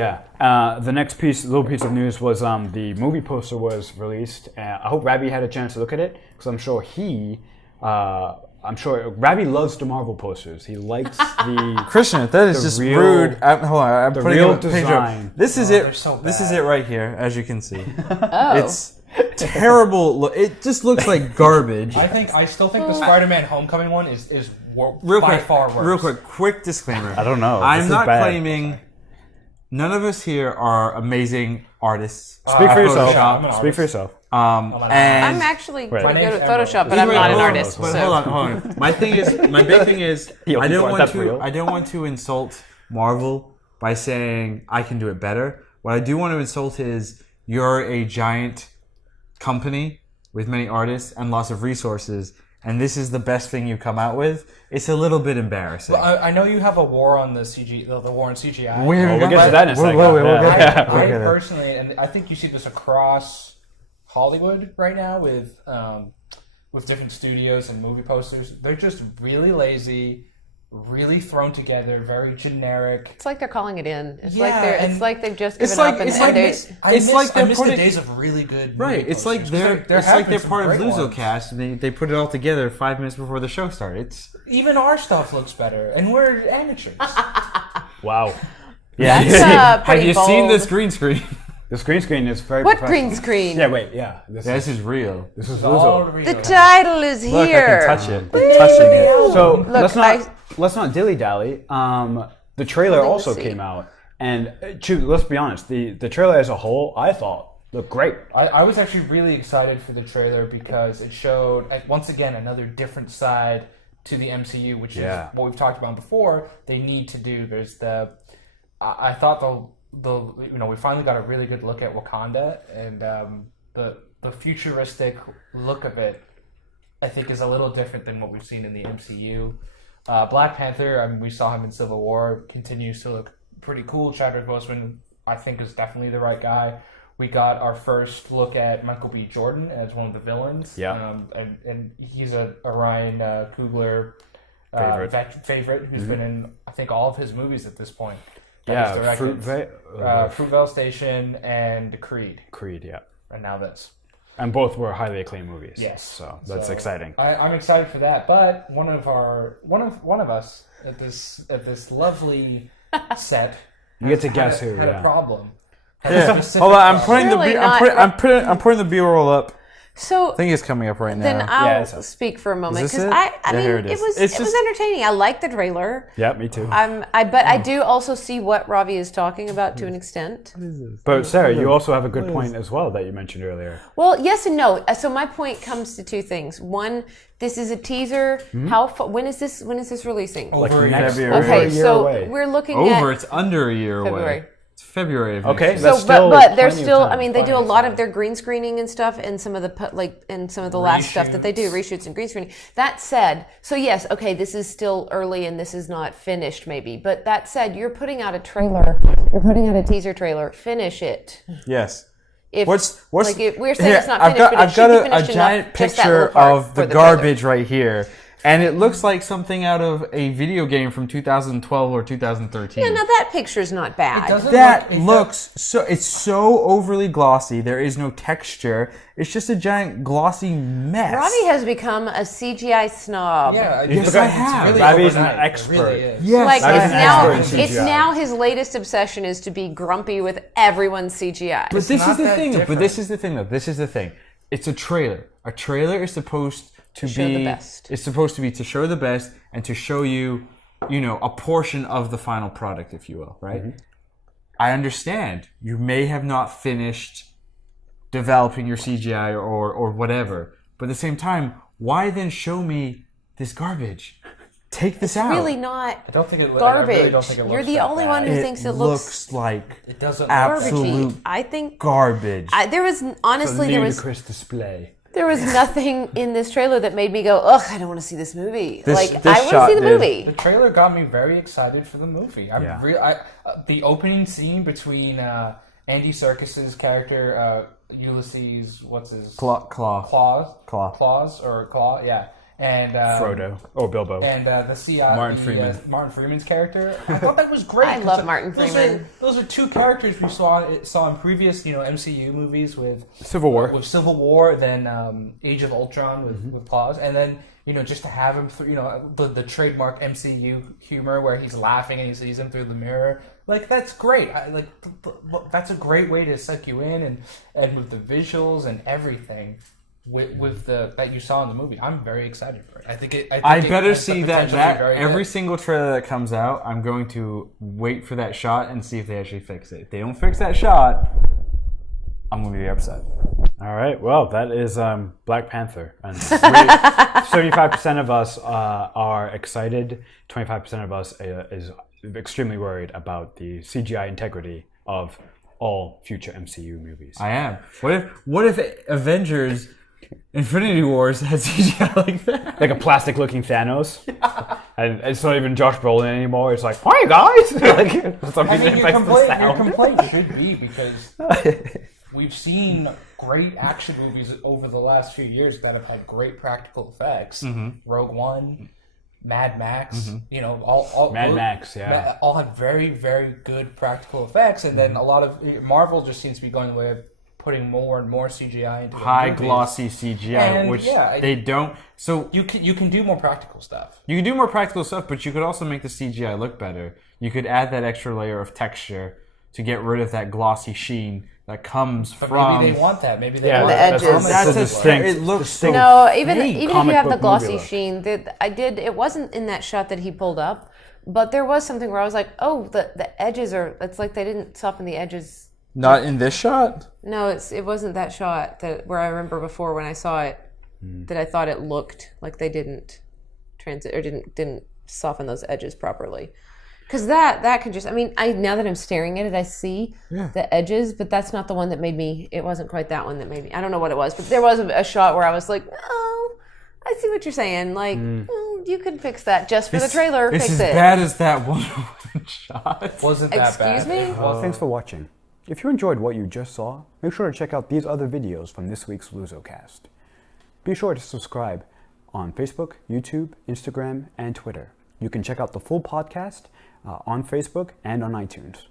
Yeah. The next little piece of news was the movie poster was released. I hope Ravi had a chance to look at it because I'm sure Ravi loves the Marvel posters. He likes the Christian. That is just real, rude. Hold on, I'm putting real a picture design. up. This is it. So this is it right here, as you can see. Oh. It's terrible. It just looks like garbage. I still think the Spider-Man Homecoming one is far worse. Real quick disclaimer. I don't know. I'm not claiming. None of us here are amazing artists. Speak for yourself. Photoshop. Speak for yourself. And I'm actually pretty good at Photoshop, but I'm Wait, not an hold on, artist. but So. hold on. My big thing is, Yo, I don't that's real. want to insult Marvel by saying I can do it better. What I do want to insult is you're a giant company with many artists and lots of resources, and this is the best thing you come out with. It's a little bit embarrassing. Well, I know you have a war on the war on CGI. We'll get to that in a second. I personally, and I think you see this across Hollywood right now with different studios and movie posters. They're just really lazy, really thrown together, very generic. It's like they're calling it in. It's Yeah, like they've just it's given like- up. it's And like they, this- I It's miss, like they're I miss putting- the days of really good Right, movie it's like posters, 'cause they're have been some part of great ones. LuZoCast, and they put it all together 5 minutes before the show started. It's Even our stuff looks better, and we're amateurs. Wow. That's have pretty you bold. seen this green screen? This green screen is very What professional. green screen? Yeah, wait, yeah. This is real. This is All LuZo. real. The title is Look, here. I can touch it. I'm touching it. So Look, let's not dilly dally. The trailer Something to also see. came out, and let's be honest. The trailer as a whole, I thought looked great. I was actually really excited for the trailer because it showed, once again, another different side to the MCU, which is what we've talked about before. They need to do. There's I thought we finally got a really good look at Wakanda, and the futuristic look of it, I think, is a little different than what we've seen in the MCU. Black Panther, I mean, we saw him in Civil War, continues to look pretty cool. Chadwick Boseman, I think, is definitely the right guy. We got our first look at Michael B. Jordan as one of the villains. Yeah. And he's a Ryan Coogler favorite who's been in, I think, all of his movies at this point. Yeah, Fruitvale Station and Creed. Creed, yeah. And now this. And both were highly acclaimed movies. Yes. So that's exciting. I'm excited for that. But one of us at this lovely set You get to guess who. had a problem. Had a Yeah. specific Hold on, I'm problem. putting the B-roll up. So I think it's coming up right now. then I'll Yeah, it's- speak for a moment Is this because it? I Yeah, mean here it it is. was It's it was just- entertaining. I liked the trailer. Yeah, me too. But I do also see what Ravi is talking about to an extent. But Sarah, you also have a good point as well that you mentioned earlier. Well, yes and no. So my point comes to two things. One, this is a teaser. When is this releasing? Over a next- year. over a Okay, year so away. we're looking at It's under a year February. away. It's February of Okay, next year. that's So, still but they're plenty of still. time. I mean, they do a Plenty of lot time. of their green screening and stuff, and some of the last stuff that they do, reshoots and green screening. That said, so yes, okay, this is still early and this is not finished, maybe. But that said, you're putting out a trailer. You're putting out a teaser trailer. Finish it. Yes. If What's like if we're saying here, it's not I've finished, got, but it I've should got be finished a giant enough, just that picture little part of for the trailer. garbage right here, and it looks like something out of a video game from 2012 or 2013. Yeah, now that picture's not bad. That looks so. It's so overly glossy. There is no texture. It's just a giant glossy mess. Ravi has become a CGI snob. Yeah, Yes, I have. Really Ravi's an overnight. It expert. really is. Yes, Like Ravi's it's an now, expert in it's CGI. now his latest obsession is to be grumpy with everyone's CGI. But this is not the that thing. But different. this is the thing. Though. This is the thing. It's a trailer. A trailer is supposed to show be the best. It's supposed to be to show the best and to show you, a portion of the final product, if you will, right? I understand you may have not finished developing your CGI or whatever, but at the same time, why then show me this garbage? Take this out. Really not I don't think it. garbage. I really don't think it looks You're the that only bad. one who It thinks it looks like It doesn't. absolute garbagey. I think garbage. there was honestly there was Ludicrous display. nothing in this trailer that made me go, ugh, I don't want to see this movie. This I want shot to see the did. movie. The trailer got me very excited for the movie. Yeah. The opening scene between Andy Serkis's character Ulysses, what's his Claw. Claws, yeah, and Frodo or Bilbo. and Martin Freeman. Martin Freeman's character. I thought that was great. I 'cause love Martin Freeman. Those are two characters we saw in previous MCU movies with Civil War. with Civil War, then Age of Ultron with Claus, and then just to have him the trademark MCU humor where he's laughing and he sees him through the mirror. Like, that's great. That's a great way to suck you in, and with the visuals and everything. With the that you saw in the movie, I'm very excited for it. I think I it better has the see that potential to be very every good. single trailer that comes out, I'm going to wait for that shot and see if they actually fix it. If they don't fix that shot, I'm going to be upset. All right. Well, that is Black Panther, and 75% of us are excited. 25% of us is extremely worried about the CGI integrity of all future MCU movies. I am. What if Avengers Infinity Wars had CGI like that? Like a plastic-looking Thanos, and it's not even Josh Brolin anymore. It's like, "Hi guys!" Like, I mean, your complaint sound. should be because we've seen great action movies over the last few years that have had great practical effects. Rogue One, Mad Max, all Mad Max, yeah, all had very, very good practical effects, and then a lot of Marvel just seems to be going the way of putting more and more CGI into High movies. glossy CGI, And, which yeah, they don't. So You can do more practical stuff. you can do more practical stuff, but you could also make the CGI look better. You could add that extra layer of texture to get rid of that glossy sheen that comes But from. maybe they want that. Maybe they Yeah, want the that. edges. That's a distinct. It looks so. No, even fake if comic you have the book glossy movie look. sheen, it wasn't in that shot that he pulled up, but there was something where I was like, oh, the edges are. It's like they didn't soften the edges. Not in this shot. No, it wasn't that shot where I remember before when I saw it that I thought it looked like they didn't transit or didn't soften those edges properly. Because that could just, now that I'm staring at it, I see the edges, but that's not the one that made me, it wasn't quite that one that made me, I don't know what it was, but there was a shot where I was like, oh, I see what you're saying. Like, you could fix that just for the trailer. It's Fix as it. bad as that one shot. Wasn't that bad? Excuse me? Well, thanks for watching. If you enjoyed what you just saw, make sure to check out these other videos from this week's LuZoCast. Be sure to subscribe on Facebook, YouTube, Instagram, and Twitter. You can check out the full podcast on Facebook and on iTunes.